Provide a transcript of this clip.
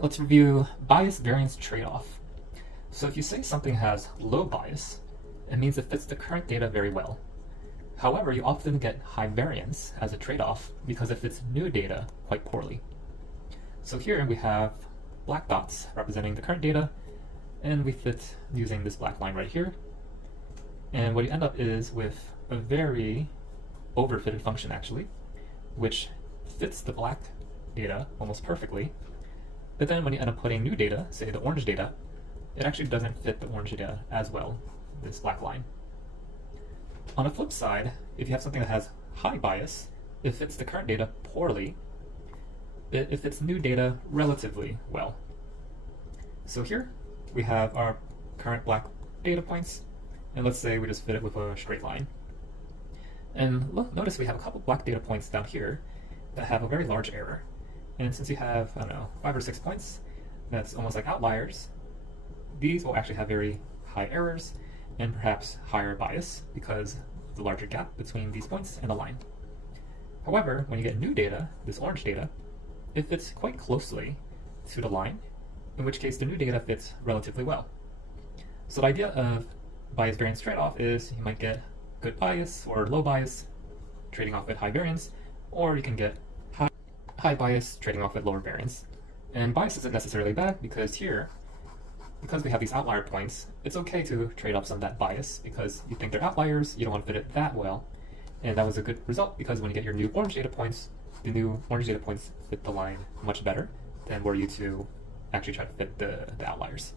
Let's review bias variance trade-off. So if you say something has low bias, it means it fits the current data very well. However, you often get high variance as a trade-off because it fits new data quite poorly. So here we have black dots representing the current data, and we fit using this black line right here. And what you end up is with a very overfitted function actually, which fits the black data almost perfectly. But then when you end up putting new data, say the orange data, it actually doesn't fit the orange data as well, this black line. On the flip side, if you have something that has high bias, it fits the current data poorly, but it fits new data relatively well. So here we have our current black data points, and let's say we just fit it with a straight line. And look, notice we have a couple black data points down here that have a very large error. And since you have, I don't know, 5 or 6 points, that's almost like outliers, these will actually have very high errors and perhaps higher bias because of the larger gap between these points and the line. However, when you get new data, this orange data, it fits quite closely to the line, in which case the new data fits relatively well. So the idea of bias variance trade-off is you might get good bias or low bias trading off with high variance, or you can get high bias trading off with lower variance. And bias isn't necessarily bad because here, because we have these outlier points, it's okay to trade off some of that bias because you think they're outliers, you don't want to fit it that well. And that was a good result because when you get your new orange data points, the new orange data points fit the line much better than were you to actually try to fit the outliers.